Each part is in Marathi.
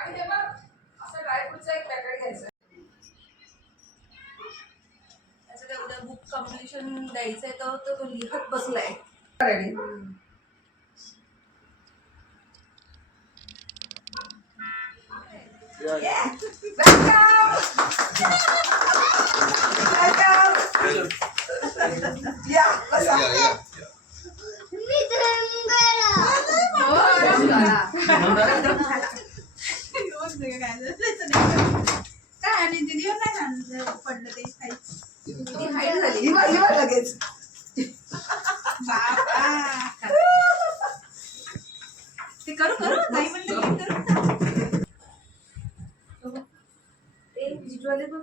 आणि हे बघ असं ड्रायफ्रूटचा एक पॅकेट घ्यायचं. त्याचं काय उद्या बुक कम्प्लिशन द्यायचंय तर तो तो लिहत बसलाय. रेडी. काय आणि दीदीवर नाही सांगितलं पडलं ते काहीच किती height झाली हिवा हिवा लगेच बाबा ते करू करू नाही म्हणलं की करू ते visual आहे बघ.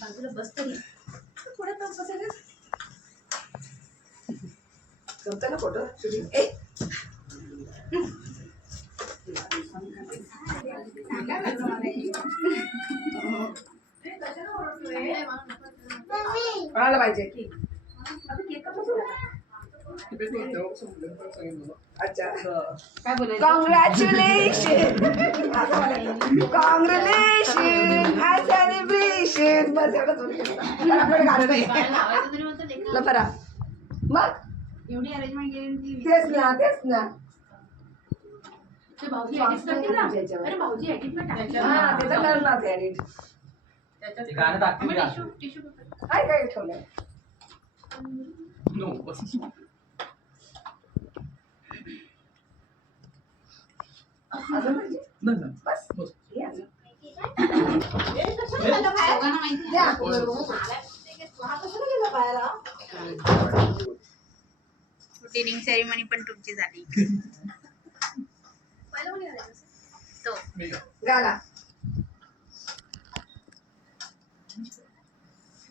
बाजूला बस तरी. पुढे पण बसायचं. जमतं ना फोटो? शूटिंग ए. कोणाला पाहिजे. बोलायचं कॉंग्रॅच्युलेशन कॉंग्रॅच्युलेशन आय सेलिब्रेशन बस. काय लेकरं. लपरा मग? एवढी अरेंजमेंट केली तेच ना तेच ना. ते भाऊजी edit करतील ना? अरे भाऊजी edit ला टाकतील. हा ना. ते तर करणार ते edit. ते गाणं दाखवून मग द्या. tissue- tissue paper. काय काय ठेवलंय असं म्हणजे बस हे असं. दोघांना माहिती द्या. हा कशाला गेला बाहेर हा? सेरेमनी पण तुमची झाली. तो. गाला.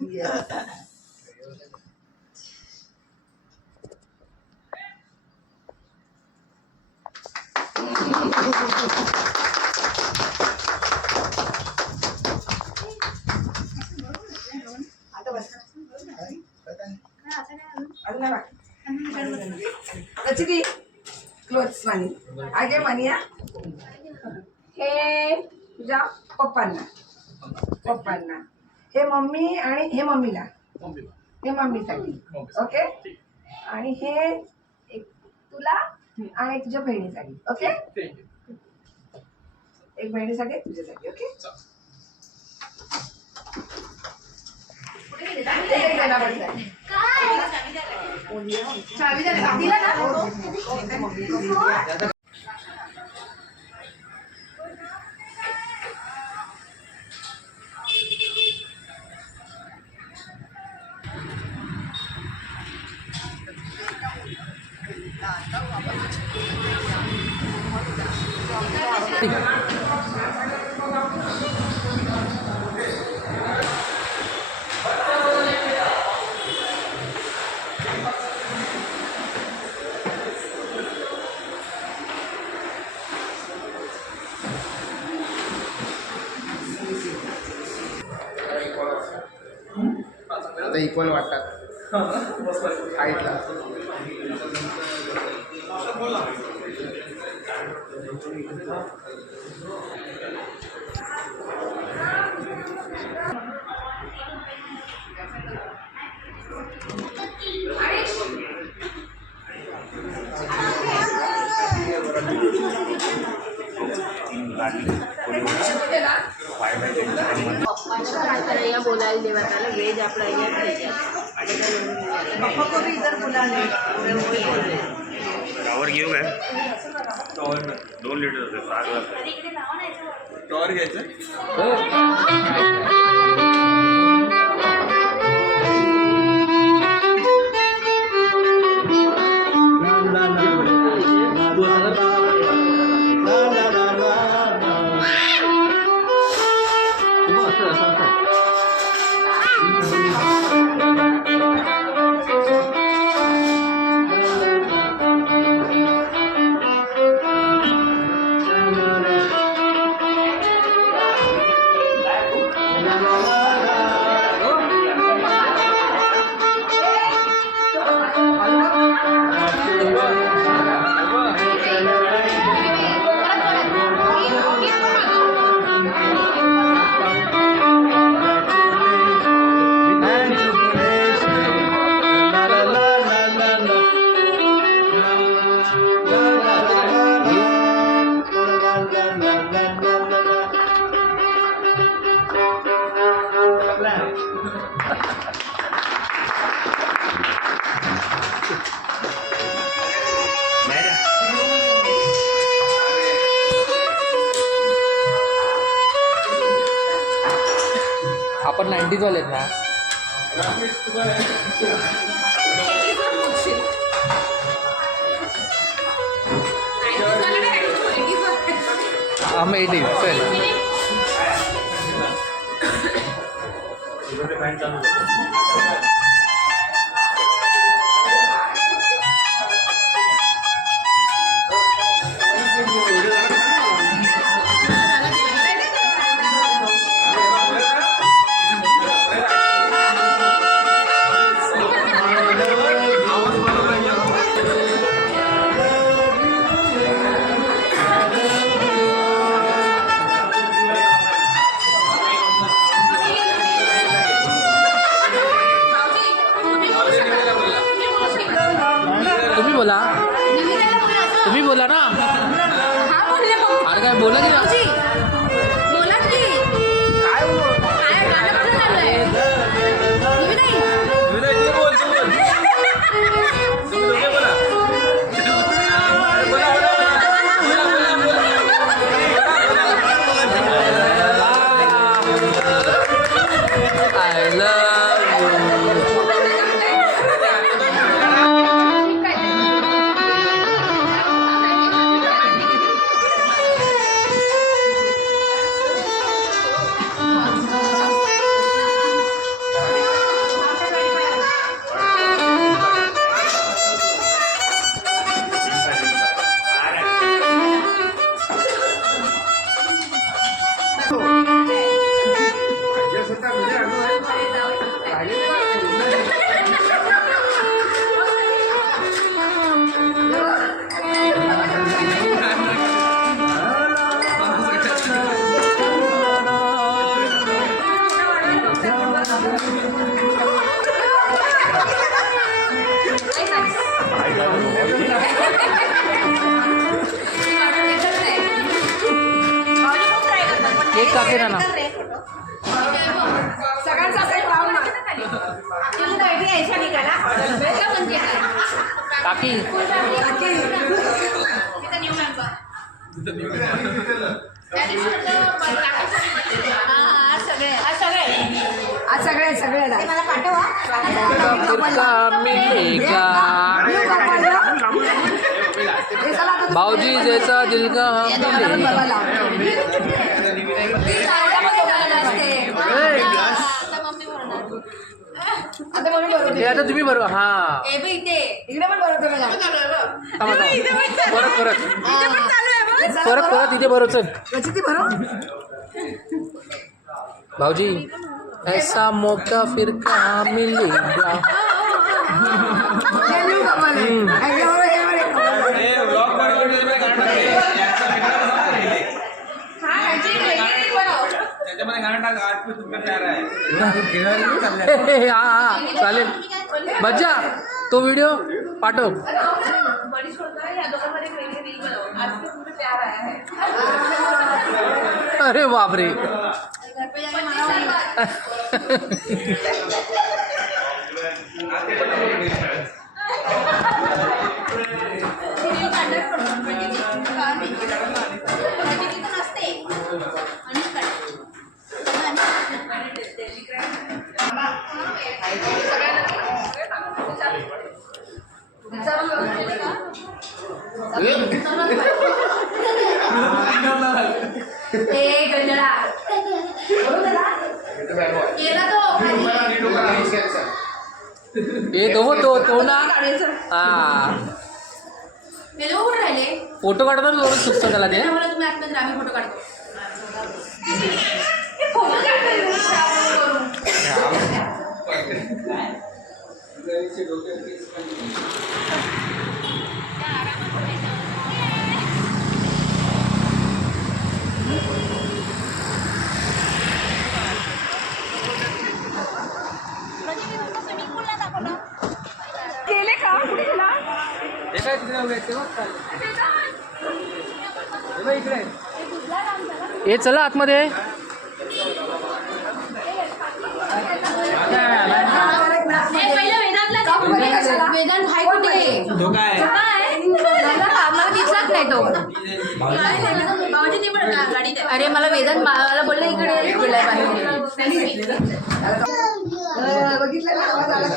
Yes. आता बस अजून नाही बाकी. रचिती क्लोथ्स मनी. आगे मनी हा हे तुझ्या पप्पांना. पप्पांना. हे मम्मी आणि हे मम्मीला. हे मम्मीसाठी. ओके आणि हे एक तुला आणि एक तुझ्या बहिणीसाठी ओके? एक बहिणीसाठी एक तुझ्यासाठी ओके. चावी द्या. दिला ना? आता इक्वल वाटतात. हाईटला काय दोन लिटर कवर घ्यायचं? नाईन्टीज वाले आहेत ना आम एटीज चल तुम्ही बोला. तुम्ही बोला ना. अरे काय बोला की मार. काकी. सगळे सगळे. भाऊजी जैसा दिल का हम आता पण मिलेगा आता हे आता तुम्ही बरोबर हा. इकडे पण बरोबर बघा. थांबा, थांबा. परत परत. हे चला परत बरोबर. परत इथे बरोबर चल. रचिती बरोबर भाऊजी ऐसा मौका फिर कहाँ मिलेगा? हे हा हा चालेल. मज्जा तो व्हिडिओ पाठव. अरे बापरे. ए तो तो तो ना. हा. फोटो काढताना जोरात सुचतं त्याला ते. फोटो काढतो गेले का? कुठे गेला? हे काय तिकडे उभे आहेत ते बघ खाली. हे बघ इकडे. हे चला आतमध्ये. हे पहिलं वेदांतला वेदांत हाय कुठे? तो काय? आहे तो भाऊजी ती पण गा- गाडीत आहे. अरे मला वेदन मला बोलले इकडे गेलाय बाहेर अं, बघितलं ना आवाज आला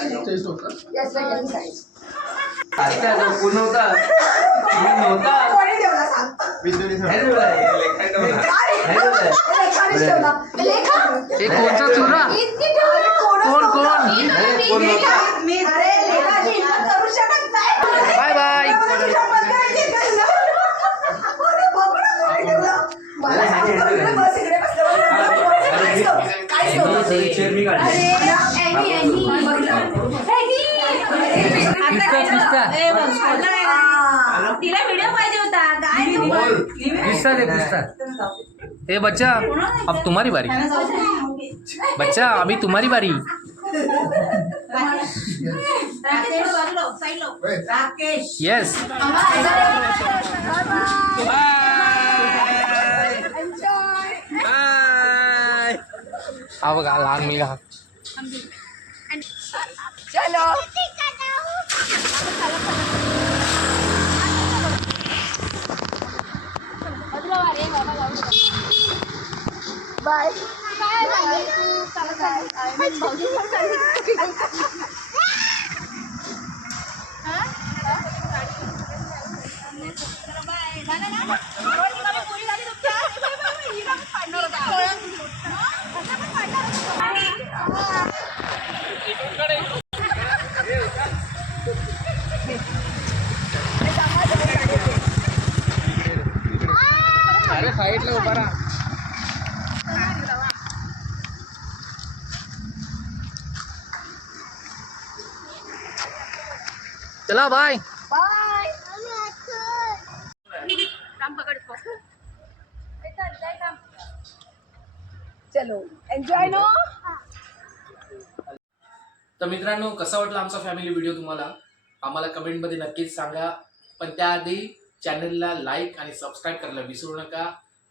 ए. तिला व्हिडिओ पाहिजे होता. बच्चा अब तुम्हारी बारी. बच्चा अभी तुम्हारी बारी. राकेश. बाजूला, साईडला. राकेश येस बघा लहान मुलगा चलो बाय अरे साईडला उभा राहा. चला बाय. बाय चलो एन्जॉय नो? तर मित्रांनो कसा वाटला आमचा फॅमिली व्हिडिओ तुम्हाला? आम्हाला कमेंटमध्ये नक्कीच सांगा. पण त्याआधी चॅनलला लाईक आणि सबस्क्राईब करायला विसरू नका.